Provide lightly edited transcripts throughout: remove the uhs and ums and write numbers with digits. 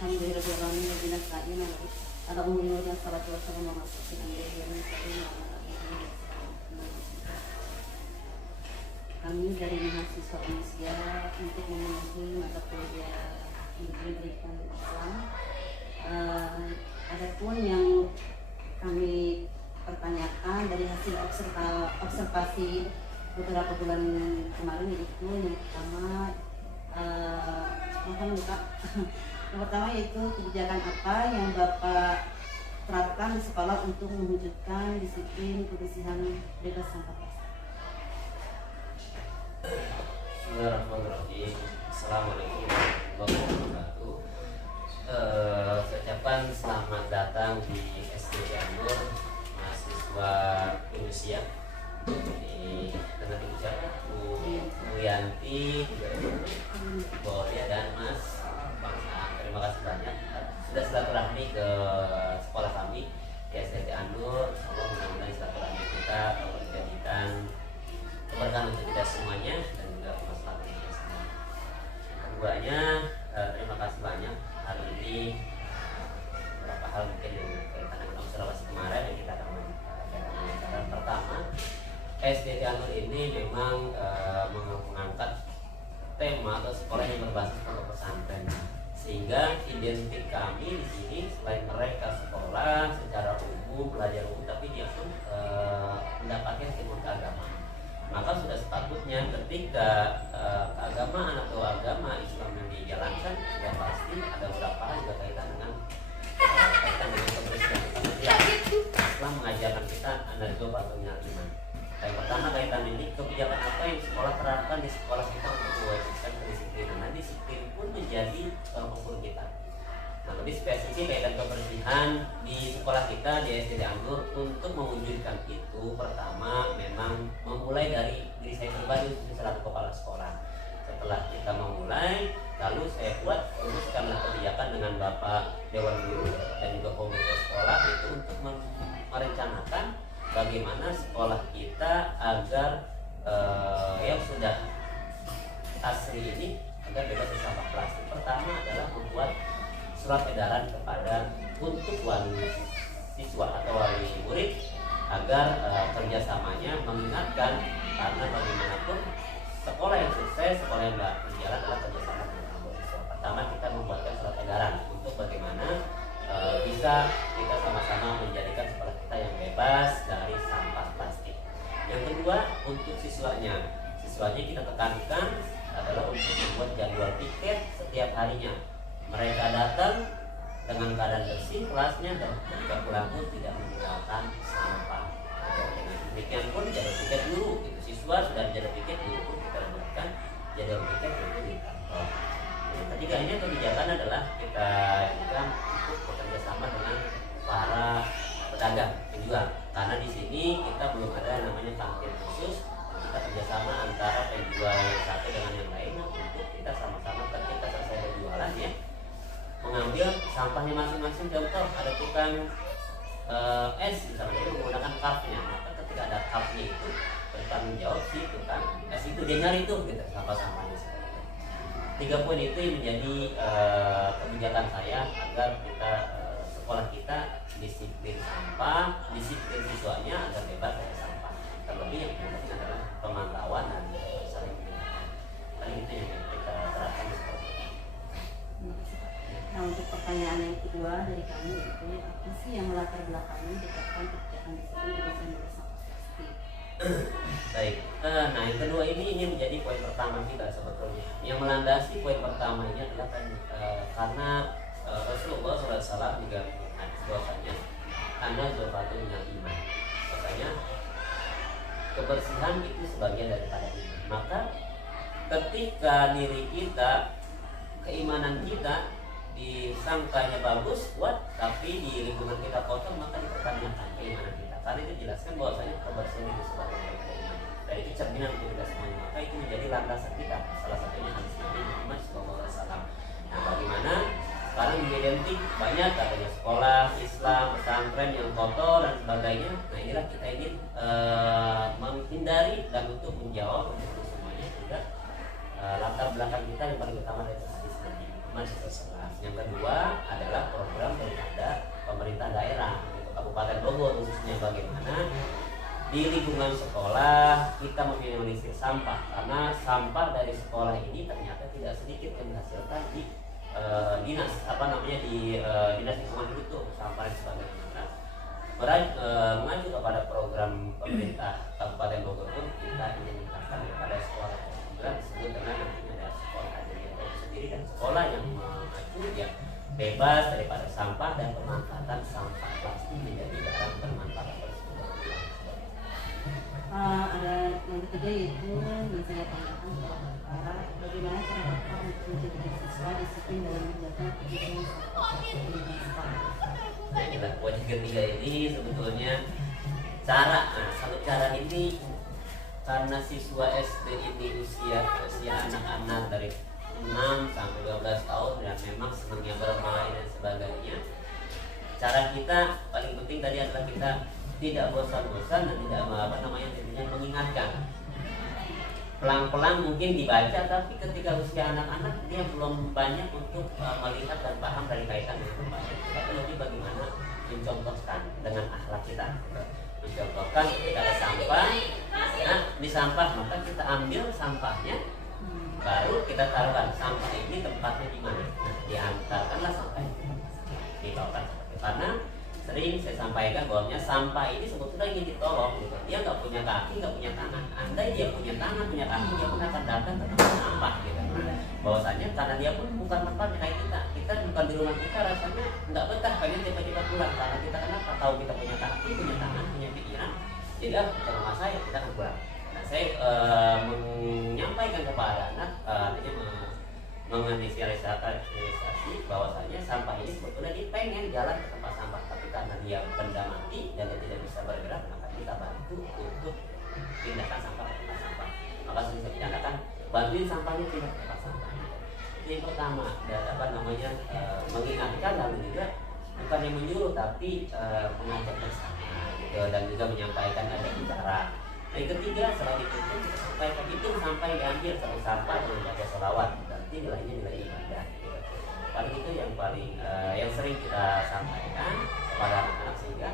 Alhamdulillahirabbil alamin ala umuri wa salatu wassalamu ala rasulillah. Kami dari mahasiswa Indonesia untuk memenuhi mata kuliah pendidikan Islam. Adapun yang kami pertanyakan dari hasil observasi beberapa bulan kemarin itu yang pertama yang pertama yaitu kebijakan apa yang Bapak terapkan di sekolah untuk mewujudkan disiplin kebersihan bebas sampah plastik. Bismillahirrahmanirrahim. Assalamualaikum warahmatullahi wabarakatuh. Saya ucapkan selamat datang di SDT Anur mahasiswa Indonesia. Dengan bicara Bu Yanti, Bu Olia dan Mas Bang. Terima kasih banyak sudah silaturahmi ke sekolah kami di SDT Anur. Semoga mudah-mudahan silaturahmi kita menjadikan keberkahan untuk kita semuanya dan juga kemaslahatan kita semua. Keduanya, terima kasih banyak. Hari ini beberapa hal mungkin yang berkaitan dengan observasi kemarin yang kita akan wawancara. Pertama, SDT Anur ini memang mengangkat tema atau sekolah yang berbasis pondok pesantren, sehingga identik kami di sini selain mereka sekolah secara umum, belajar umum, tapi dia pun mendapatkan ilmu keagamaan. Maka sudah sepatutnya ketika keagamaan atau agama Islam yang dijalankan, sudah pasti ada beberapa hal juga kaitan dengan kebersihan. Karena Islam mengajarkan kita anarjo atau iman. Yang pertama kaitan ini kebijakan apa yang sekolah terapkan di sekolah kita untuk mewajibkan kedisiplinan. Nah, disiplin pun menjadi ukur kita. Nah, lebih spesifik kaitan kebersihan di sekolah kita di SDT Anur. Untuk mewujudkan itu, pertama memang memulai dari diri saya pribadi selaku kepala sekolah. Setelah kita memulai, lalu saya buat rumuskanlah kebijakan dengan Bapak Dewan Guru dan juga komite sekolah itu untuk merencanakan bagaimana sekolah kita agar yang sudah asri ini agar bebas dari sampah plastik. Pertama adalah membuat surat edaran kepada untuk wali siswa atau wali murid agar kerjasamanya mengingatkan, karena bagaimanapun sekolah yang sukses, sekolah yang berjalan adalah kerjasama dengan wali siswa. Pertama kita membuatkan surat edaran untuk bagaimana bisa kita sama-sama menjadikan sekolah kita yang bebas dari sampah plastik. Yang kedua, untuk siswanya kita tekankan adalah untuk membuat jadwal piket setiap harinya. Mereka datang dengan keadaan bersih kelasnya dan ketika pulang pun tidak meninggalkan sampah. Demikian pun jadwal piket dulu, gitu. Siswa sudah jadwal piket dulu pun kita lakukan jadwal piket dulu di kantor. Yang ketiganya kebijakan adalah kita juga untuk bekerja sama dengan para pedagang penjual, karena di sini kita belum ada namanya kantin khusus. Kita kerjasama antara penjual yang satu dengan yang lain untuk kita sama-sama ketika selesai berjualan ya mengambil sampahnya masing-masing. Contoh ada tukang es misalnya, dia menggunakan cupnya, maka ketika ada cupnya itu bertanggung jawab si tukang es itu dia nyari itu gitu sampah-sampahnya. 3 poin itu yang menjadi kebijakan saya agar kita sekolah kita disiplin sampah, disiplin siswanya agar bebas dari sampah. Terlebih yang penting adalah pemantauan dan saling mengingatkan. Paling itu yang kita terapkan di sekolah. Nah, untuk pertanyaan yang kedua dari kami itu apa sih yang melatar belakangi ditetapkan kebijakan disiplin kebersihan bebas sampah plastik? Baik, nah yang kedua ini menjadi poin pertama kita sebetulnya. Yang melandasi poin pertama ini adalah karena Rasulullah SAW juga bahwasanya karena zofatu minal iman, makanya kebersihan itu sebagian daripada iman. Maka ketika diri kita, keimanan kita disangkanya bagus, kuat, tapi di lingkungan kita kotor, maka dipertanyakan keimanan kita. Karena itu jelaskan bahwasanya kebersihan itu sebagian daripada iman. Dan itu cerminan untuk kita semuanya. Maka itu menjadi landasan kita. Salah satunya hadis Nabi Muhammad SAW. Nah, bagaimana sekarang identik banyak katanya sekolah Islam, pesantren yang kotor dan sebagainya. Nah, inilah kita ingin menghindari dan untuk menjawab untuk semuanya juga latar belakang kita yang paling utama dari hadis Nabi mahasiswa sekelas. Yang kedua adalah program daripada pemerintah daerah, gitu, Kabupaten Bogor khususnya, bagaimana di lingkungan sekolah kita meminimalisir sampah, karena sampah dari sekolah ini ternyata tidak sedikit yang dihasilkan di dinas dinas lingkungan hidup tuh, sampah dan sebagainya. Mengacu kepada program pemerintah Kabupaten Bogor pun kita ingin meningkatkan daripada sekolah yang disebut dengan nantinya ada sekolah ajaib itu sendiri, dan sekolah yang mengacu ya bebas daripada sampah dan pemanfaatan sampah plastik menjadi barang bermanfaat. Ada yang ketiga yaitu yang saya tanyakan kepada bagaimana cara Bapak untuk menjadikan siswa disiplin dalam menjaga kebersihan sekolah. Nah, inilah poin ketiga ini sebetulnya satu cara ini karena siswa SD ini usia anak-anak dari 6 sampai 12 tahun dan memang senangnya bermain dan sebagainya. Cara kita paling penting tadi adalah kita tidak bosan-bosan dan tidak mengingatkan. Pelan-pelan mungkin dibaca, tapi ketika usia anak-anak dia belum banyak untuk melihat dan paham dari kaitan dengan pembaca. Tapi lebih bagaimana mencontohkan dengan akhlak kita. Mencontohkan ketika ada sampah, nah di sampah maka kita ambil sampahnya, baru kita taruhkan sampah ini tempatnya di mana. Nah, diantarkanlah sampah itu dibawakan, karena sering saya sampaikan bahwanya sampah ini sebetulnya ingin ditolong gitu. Dia nggak punya kaki, nggak punya tangan. Andai dia punya tangan, punya kaki, dia pun akan datang ke tempat sampah gitu. Bahwasanya karena dia pun bukan tempatnya kayak kita bukan di rumah kita, rasanya nggak betah, pengen cepat-cepat pulang. Karena kita kenapa? Tahu kita punya kaki, punya tangan, punya pikiran. Jadi ke rumah saya kita akan pulang. Nah, saya menyampaikan kepada anak, menginisialisasi bahwasanya sampah ini sebetulnya dia pengen jalan ke tempat sampah, tapi karena dia benda mati dan dia tidak bisa bergerak, maka kita bantu untuk pindahkan sampah ke tempat sampah. Maka sudah saya pindahkan, bantuin sampahnya pindah ke tempat sampah. Itu yang pertama, mengingatkan, lalu juga bukan yang menyuruh tapi mengajak bersama gitu, dan juga menyampaikan ada bicara. Yang ketiga, selain itu kita sampaikan itu sampai diambil satu sampah dengan baca sholawat, berarti nilainya nilai ibadah gitu. Paling itu yang yang sering kita sampaikan kepada anak-anak, sehingga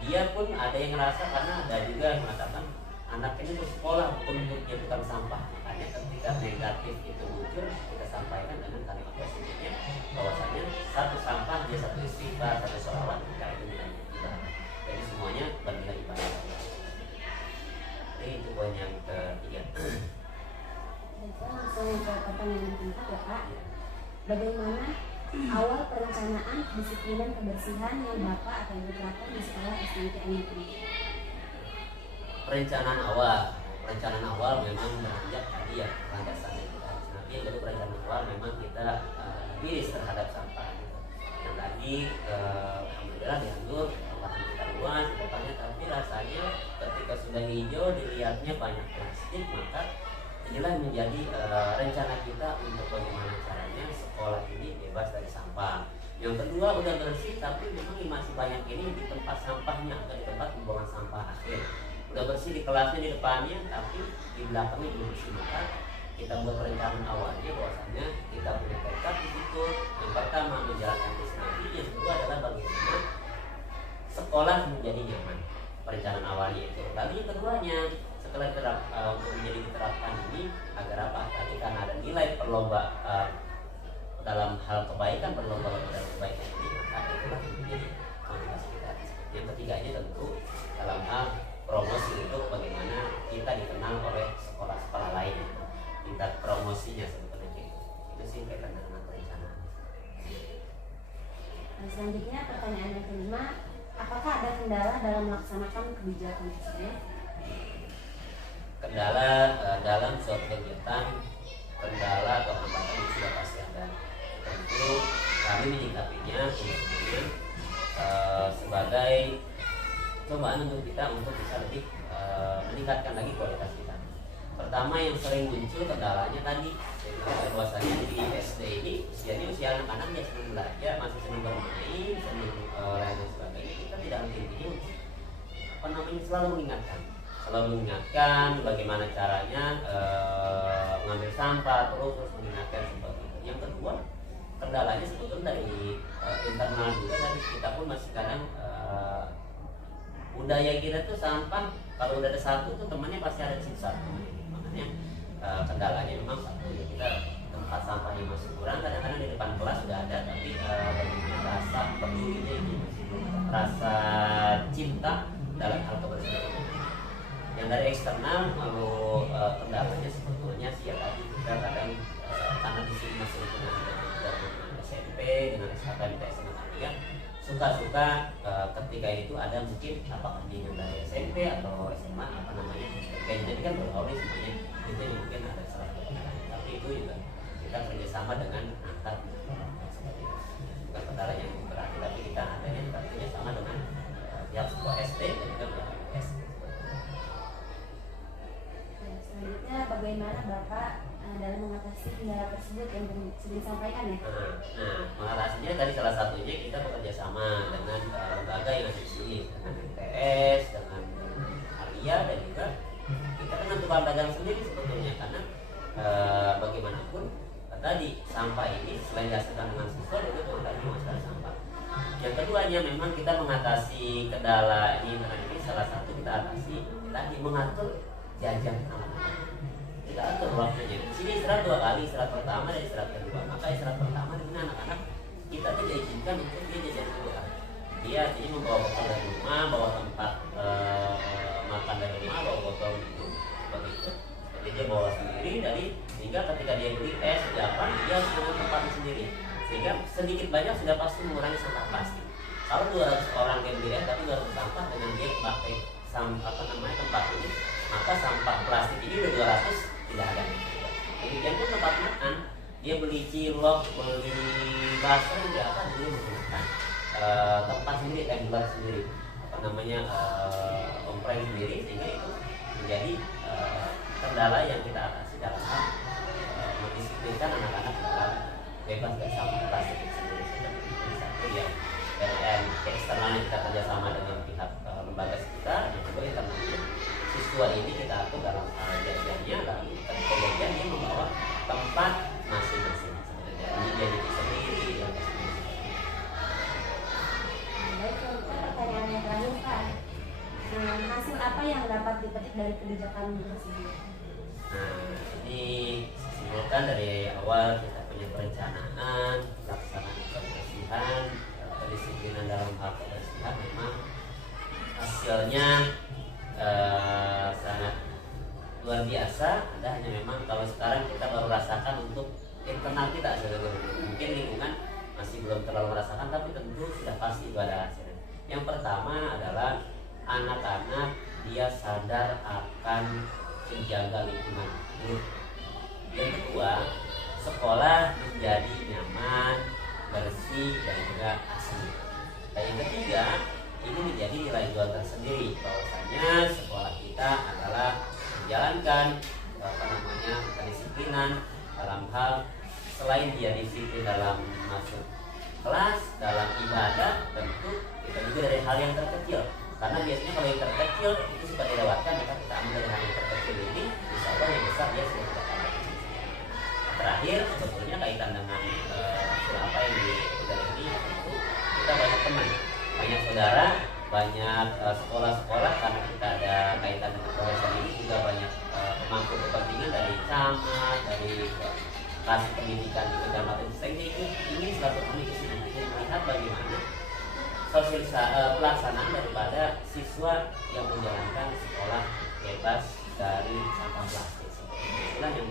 dia pun ada yang ngerasa, karena ada juga yang mengatakan anak ini tuh sekolah bentuknya bukan sampah. Makanya ketika negatif itu muncul, kita sampaikan dengan kalimat positifnya bahwasanya satu sampah dia satu istighfar, satu sholawat, maka itu nilainya ibadah. Jadi semuanya bernilai ibadah. Itu poin yang ketiga. Langsung ke pertanyaan yang keempat ya Pak. Bagaimana awal perencanaan disiplinan kebersihan yang Bapak akan diterapkan di sekolah SMK Negeri? Perencanaan awal memang beranjak tadi ya landasannya kita. Nanti yang baru perencanaan awal memang kita miris terhadap sampah gitu. Yang tadi alhamdulillah diatur lahan kita luas kotanya, tapi rasanya ketika sudah hijau dilihatnya banyak plastik, maka inilah menjadi rencana kita untuk bagaimana caranya sekolah ini bebas dari sampah. Yang kedua, udah bersih tapi memang masih banyak ini di tempat sampahnya atau di tempat pembuangan sampah akhir. Udah bersih di kelasnya di depannya, tapi di belakangnya belum bersih. Maka kita buat perencanaan awalnya bahwasanya kita punya tekad di situ. Yang pertama menjalankan nabi, yang kedua adalah bagaimana sekolah menjadi nyaman. Perencanaan awalnya itu. Lalu yang keduanya setelah untuk menjadi diterapkan ini agar apa? Tadi karena ada nilai perlomba dalam hal kebaikan, berlomba dalam kebaikan ini, maka itulah menjadi motivasi kita. Yang ketiganya tentu dalam hal promosi itu bagaimana kita dikenal oleh sekolah-sekolah lain, tingkat promosinya sebetulnya itu sih kaitan dengan perencanaan. Selanjutnya pertanyaan yang kelima, apakah ada kendala dalam melaksanakan kebijakan tersebut? Kendala dalam suatu kegiatan, kendala atau hambatan itu sudah pasti ada. Tentu kami menyikapinya kemudian sebagai cobaan untuk kita untuk bisa lebih meningkatkan lagi kualitas kita. Pertama yang sering muncul kendalanya tadi, bahwasanya di SD ini usia anak-anak dia senang belajar, masih senang bermain, senang lain dan sebagainya. Kita tidak henti selalu mengingatkan bagaimana caranya mengambil sampah, terus mengingatkan seperti itu. Yang kedua, kendalanya sebetulnya dari internal juga, dari kita pun masih kadang budaya kita tuh sampah kalau udah ada satu tuh temannya pasti ada sisa. Makanya kendalanya memang satu ya, kita tempat sampahnya masih kurang, kadang-kadang di depan kelas sudah ada tapi rasa pedulinya ini masih belum ada, rasa cinta dalam hal kebersihan. Yang dari eksternal kalau kendalanya sebetulnya sih ya tadi kita kadang karena di sini masih dengan SMP dengan SKPMT SMA ya, suka-suka ketika itu ada mungkin apakah dia dari SMP atau SMA apa namanya, kayaknya jadi kan bergaul semuanya itu yang mungkin ada salah satu kendala, tapi itu juga kita kerjasama dengan angkat seperti itu. Bukan kendala yang berarti, tapi kita adanya kerjasama dengan pihak sekolah SD dan juga pihak PS. Selanjutnya bagaimana Bapak dalam mengatasi kendala tersebut yang sudah disampaikan ya? Nah, mengatasinya tadi salah satunya kita bekerja sama dengan lembaga yang ada di sini, dengan MTS, dengan Arya, dan juga kita dengan tukang dagang sendiri sebetulnya, karena bagaimanapun tadi sampah ini selain dihasilkan dengan siswa juga tukang dagang masalah sampah. Yang keduanya memang kita mengatasi kendala ini, salah satu kita atasi tadi mengatur jajan anak-anak. Kita atur waktunya. Di sini istirahat 2 kali, istirahat pertama dan istirahat kedua. Maka istirahat pertama di mana anak-anak kita tidak izinkan untuk dia jajan keluar. Dia jadi membawa bekal dari rumah, bawa tempat makan dari rumah, bawa botol minum, begitu. Jadi dia bawa sendiri dari, sehingga ketika dia beli es, apa dia harus dengan tempatnya sendiri. Sehingga sedikit banyak sudah pasti mengurangi sampah plastik. Kalau 200 orang yang beli es tapi 200 sampah dengan dia pakai tempat ini, maka sampah plastik ini udah 200 tidak ada. Kemudian pun tempat makan, dia beli cilok, beli bakso, dia akan dia menggunakan tempat sendiri, tumbler sendiri, komplain sendiri, sehingga itu menjadi kendala yang kita atasi dalam hal mendisiplinkan anak-anak dalam bebas dari sampah plastik itu sendiri. Satu yang dari eksternal yang kita kerjasama dengan pihak lembaga sekitar, yang kedua internalnya siswa ini kita atur dalam jajannya, dalam kemudian dia membawa tempat masing-masing sebenarnya ini jadi sendiri yang Baik, pertanyaan yang terakhir Pak, hasil apa yang dapat dipetik dari kebijakan tersebut? Nah, ini simpulkan dari awal kita punya perencanaan, pelaksanaan kebersihan, kedisiplinan dalam hal kebersihan, memang hasilnya sangat luar biasa. Ada hanya memang kalau sekarang kita baru rasakan untuk internal kita sebenarnya, mungkin lingkungan masih belum terlalu merasakan, tapi tentu sudah pasti itu ada hasilnya. Yang pertama adalah anak-anak dia sadar akan menjaga lingkungan. Yang kedua, sekolah menjadi nyaman, bersih, dan juga asri. Dan yang ketiga, ini menjadi nilai jual tersendiri bahwasanya sekolah kita adalah menjalankan kedisiplinan dalam hal selain dia disiplin dalam masuk kelas, dalam ibadah, tentu kita juga dari hal yang terkecil, karena biasanya kalau yang terkecil itu suka dilewatkan, maka kita ambil dari hal yang terkecil ini, insya Allah yang besar dia sudah tidak akan. Terakhir sebetulnya kaitan dengan apa yang dilakukan ini, tentu kita banyak teman, banyak saudara, banyak sekolah-sekolah, karena kita ada kaitan dengan profesi ini juga banyak pemangku kepentingan dari camat, dari kasih pendidikan di kecamatan, sehingga itu ini selalu kami kesini melihat bagaimana pelaksanaan daripada siswa yang menjalankan sekolah bebas dari sampah plastik. Itulah yang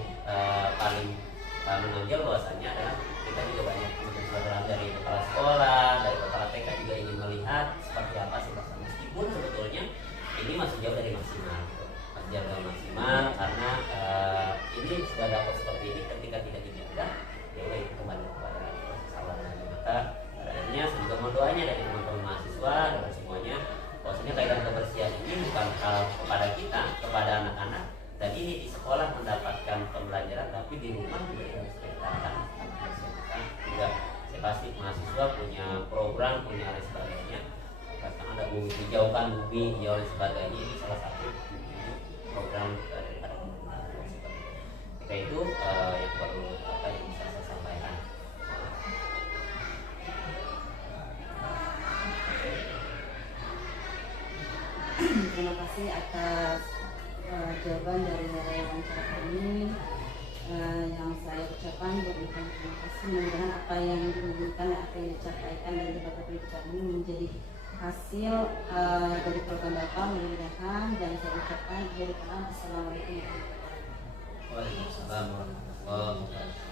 paling menonjol bahwasannya adalah kita juga banyak saudara dari kepala sekolah, dari kepala TK juga ingin melihat seperti apa sih pelaksanaan, meskipun sebetulnya ini masih jauh dari maksimal, masih jauh dari maksimal karena ini sudah dapat seperti ini ketika tidak dijaga, ya udah itu kembali kepada proses awal lagi. Maka adanya juga mohon doanya dari teman-teman mahasiswa dan semuanya bahwasanya kaitan kebersihan ini bukan hal kepada kita, kepada anak-anak, dan ini di sekolah mendapatkan pembelajaran, tapi di rumah juga harus kita juga. Saya pasti mahasiswa punya program, punya lain sebagainya, bahkan ada bumi hijaukan, bumi hijau dan sebagainya, ini salah satu program daripada pemerintah. Ketika itu yang perlu yang bisa saya sampaikan kasih atas jawaban dari wawancara kami. Yang saya ucapkan berikan terima kasih. Mudah-mudahan apa yang diinginkan, apa yang disampaikan dari Bapak Pendidikan ini menjadi hasil dari program Bapak, mudah-mudahan. Dan saya ucapkan Assalamualaikum warahmatullahi wabarakatuh. Waalaikumsalam warahmatullahi wabarakatuh.